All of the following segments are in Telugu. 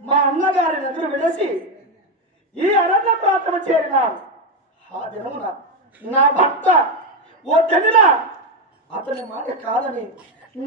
మా అన్నగారి దగ్గర విడసి ఈ అరణ్య ప్రాంతం చేరినాను. ఆ దినమున నా భర్త వద్దనినా అతని మాట కాదని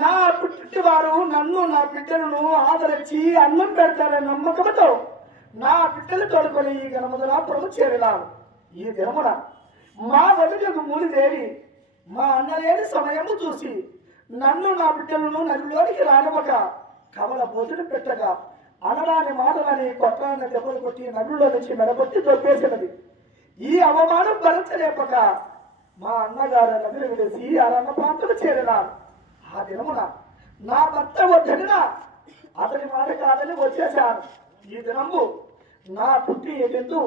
నా పుట్టి వారు నన్ను నా బిడ్డలను ఆదరించి అన్నం పెడతారని నమ్మకంతో నా బిడ్డలు తోడుకొని ఈ గణముదరాపురం చేరినాను. ఈ దినమున మా వదిలకు మూలిదేవి మా అన్నలేని సమయము చూసి నన్ను నా బిడ్డలను నదిలోనికి రానివ్వక కవల బొద్దులు పెట్టగా అనడాని మాటలని కొట్టాలని దెబ్బలు కొట్టి నదుల్లో నుంచి మెడగొట్టి దొరికేసినది. ఈ అవమానం భరించలేపక మా అన్నగారు నదులు విడిసి అరన్న ప్రాంతం చేరినాను. ఆ దినమున నా భర్త వద్దనినా అతని మాట కాదని వచ్చేశాను. ఈ దినము నా పుట్టి ఎందుకు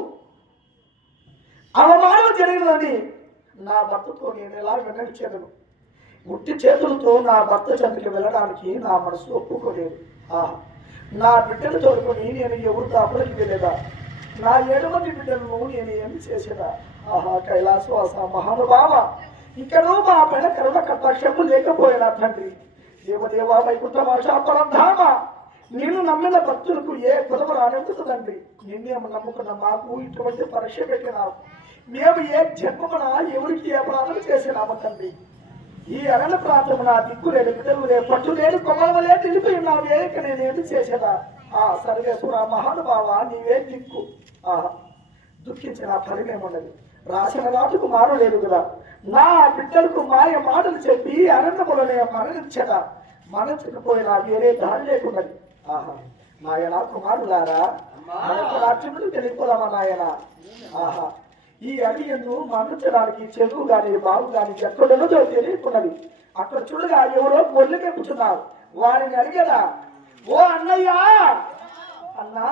అవమానం జరిగినది నా భర్తతో నేను ఎలా వినడిచేదను. ఉట్టి చేతులతో నా భర్త చెంతకి వెళ్ళడానికి నా మనసు ఒప్పుకోలేదు. నా బిడ్డలు తోడుకొని నేను ఎవరితో అప్పటికి వెళ్ళేదా? నా 7 మంది బిడ్డలను నేను ఏమి చేసేదా? కైలాసవాస మహానుభావ, ఇక్కడ మా పైన కరుణ కటాక్షము లేకపోయినా తండ్రి, దేవదేవా వైకుంఠ వర్షాపరంధామ, నేను నమ్మిన భక్తులకు ఏ కుదవ రానివ్వదు తండ్రి. నిన్నేమో నమ్ముకున్న మాకు ఇటువంటి పరీక్ష పెట్టినావు. మేము ఏ జన్మమున ఎవరికి ఏ ప్రార్థన చేసినాము తండ్రి. ఈ అరణ్య ప్రాంతమున దిక్కు లేని బిడ్డలు లే పట్టు లేని కొమ్మలే నిలిపి ఉన్నావు. ఏక నేనేమి చేసేదా? సర్వేశ్వర మహానుభావ, నీవే దిక్కు. దుఃఖించిన ఫలిమేమున్నది? రాసిన రాటుకు మారు లేదు కదా. నా బిడ్డలకు మాయ మాటలు చెప్పి అరణ్యములనే మరణించదా? మరణించకపోయినా వేరే దారి లేకున్నది. నాయన కుమారులారా, మనకు రాజ్యములు తెలియపోదామా నాయన? ఈ అడియను మరణించడానికి చెరువు గాని బావు గాని ఎక్కడున్నదో తెలియకున్నది. అక్కడ చూడగా ఎవరో గొర్రెలు పెంపుతున్నారు. వారిని అడిగేదా, ఓ అన్నయ్యా, అన్నా,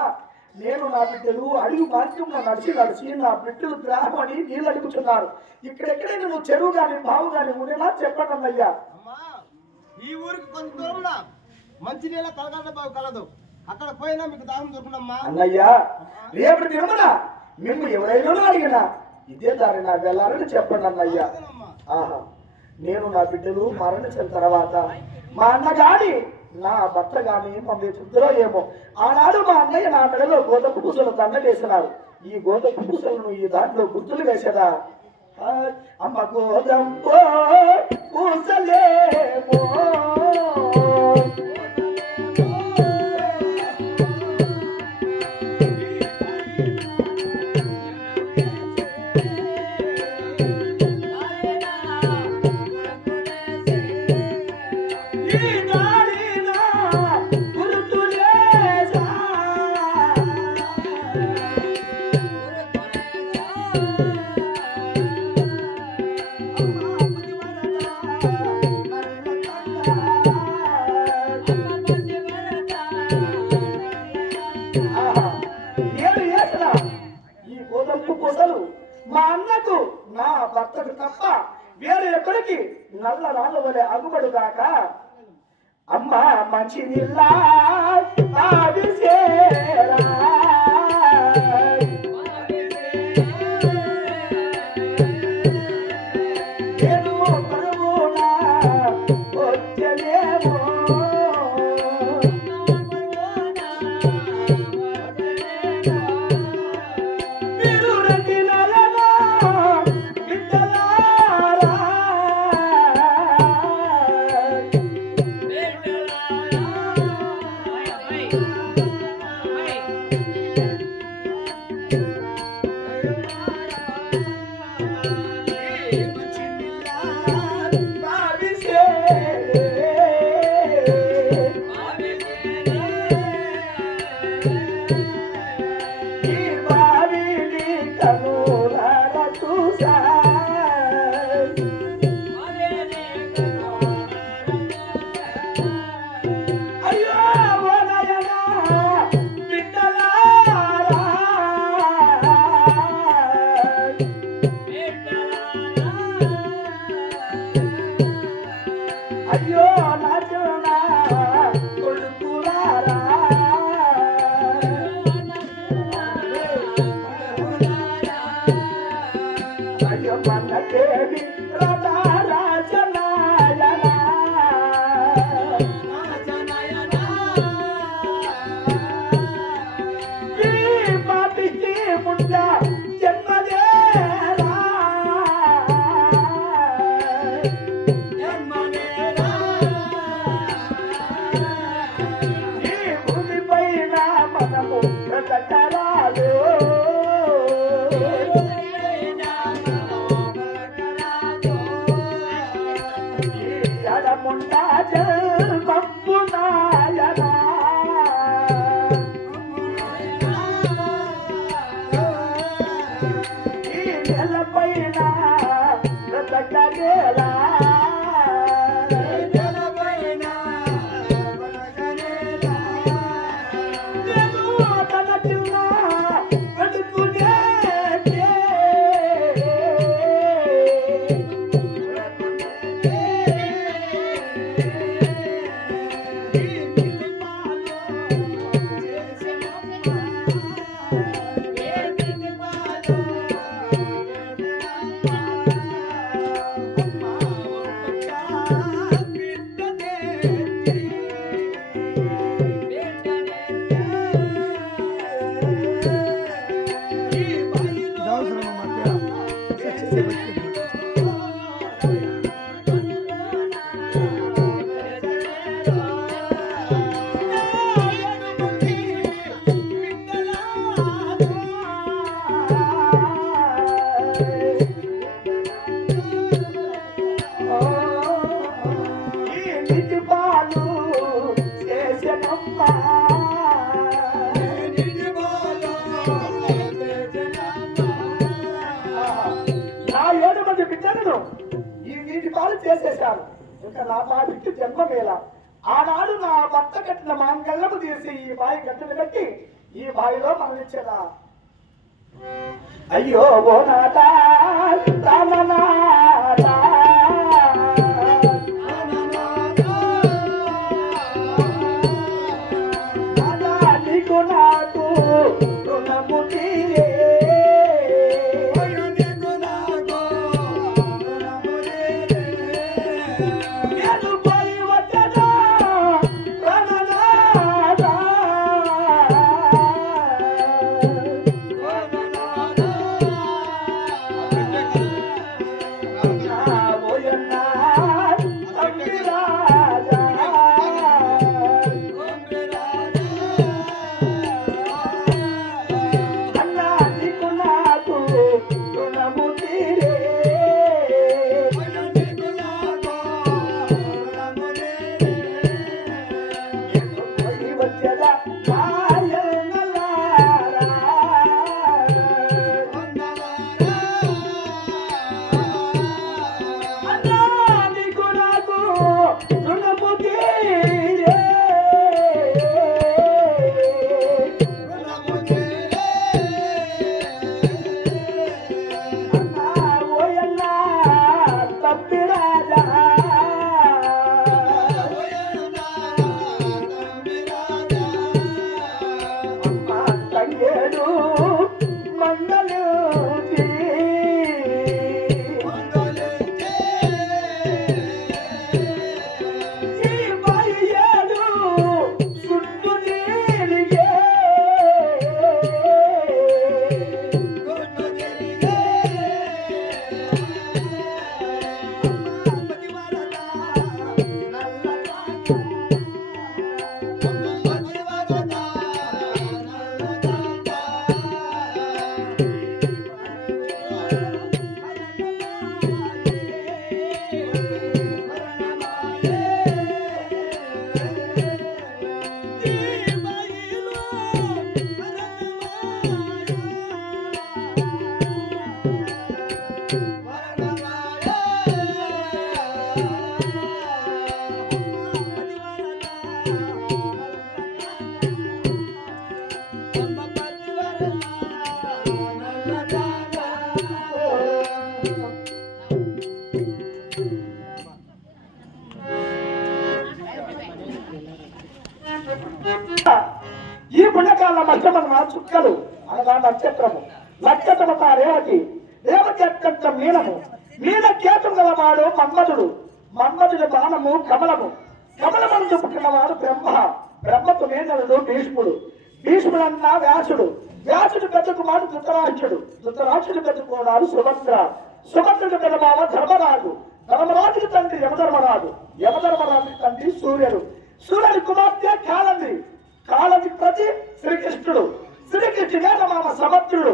నేను నా బిడ్డలు అడుగు మార్గంలో నడిచి నా బిడ్డలు గ్రామని నీళ్ళు అడుగుతున్నారు. ఇక్కడెక్కడైనా నువ్వు చెరువు గాని బావు గాని ఉండేలా చెప్పండి అన్నయ్యా. ఈ ఊరికి కొంత దూరంలో మంచి నీళ్ళ కలగండ బావు కలదు. అక్కడ పోయినా మీకు దాహం దొరుకునమ్మా. అన్నయ్యా, రేపటి దినమున మేము ఎవరైనా అడిగినా ఇదే దారి నా వెళ్ళాలని చెప్పండి అన్నయ్యా. నేను నా బిడ్డలు మరణించిన తర్వాత మా అన్న గాని నా భర్త గాని మమ్మల్ని చూద్దరో ఏమో. ఆనాడు మా అన్నయ్య నా మెడలో గోధుమ పూసలు దండ వేసినారు. ఈ గోధుమ పూసలను ఈ దాంట్లో గుర్తులు వేసేదా? అమ్మ గోధుమ పూసలేమో మా అన్నకు నా భర్తకు తప్ప వేరే ఎక్కడికి నల్ల రాళ్ళ వలె అగుబడుగాక అమ్మ మంచి నీళ్ళ తాగిసేరా చేసేశాను. ఇంకా నా బావికి జన్మమేలా. ఆనాడు నా భర్త కట్టిన మాంగళ్యము తీసి ఈ బావి గట్టును కట్టి ఈ బావిలో మరణించదా. అయ్యో ఓ నాట రామనాట నీకు నాకు రుణము తీరే మధ్యమన్న మధ్యమన్న చుక్కలు అనగా నక్షత్రము, నక్షత్రము తా రేవతి, రేవతి అత్యంత మీనము, మీన కేతం గలవాడు మన్మధుడు, మన్మధుడి బాణము కమలము, కమలమందు పుట్టినవాడు బ్రహ్మ, బ్రహ్మకు మేనలుడు భీష్ముడు, భీష్ముడన్న వ్యాసుడు, వ్యాసుడు పెద్ద కుమారుడు ధృతరాష్ట్రుడు, ధృతరాష్ట్రుడు పెద్ద కుమారుడు సుభద్ర, సుభద్రుడి పెద్ద మామ ధర్మరాజు, ధర్మరాజుకి తండ్రి యమధర్మరాజు, యమధర్మరాజుకి తండ్రి సూర్యుడు, సూర్యుడి కుమార్తె కాలంది, కాలంది ప్రతి శ్రీకృష్ణుడు, శ్రీకృష్ణుడే మామ సముద్రుడు,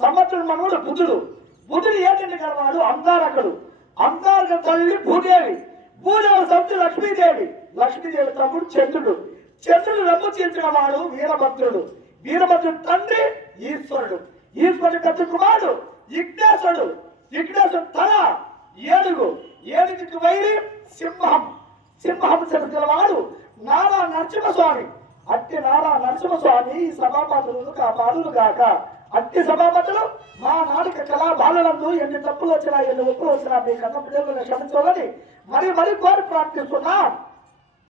సముద్రుడు మనవుడు బుధుడు, బుధుడు ఏంటంటే గలవాడు అంగారకుడు, అంగారక తల్లి భూదేవి, భూదేవి సముద్రు లక్ష్మీదేవి, లక్ష్మీదేవి తమ్ముడు చంద్రుడు, చంద్రుడు రమ్ము చేసిన వాడు వీరభద్రుడు, వీరభద్రుడు తండ్రి ఈశ్వరుడు, ఈశ్వరుడు పెద్ద కుమారుడు విఘ్నేశ్వరుడు, విఘ్నేశ్వరుడు తల ఏనుగు, ఏనుగుకి వైరి సింహం, సింహం చెందినవాడు నారా నరసింహస్వామి, అట్టి నారా నరసింహస్వామి ఈ సభాపతులను కాపాడును గాక. అట్టి సభాపతులు మా నాటక కళా బాలనందు ఎన్ని తప్పులు వచ్చినా ఎన్ని ఒప్పులు వచ్చినా మీ కన్న పిల్లలను క్షమించాలని మరి కోరి ప్రార్థిస్తున్నాం.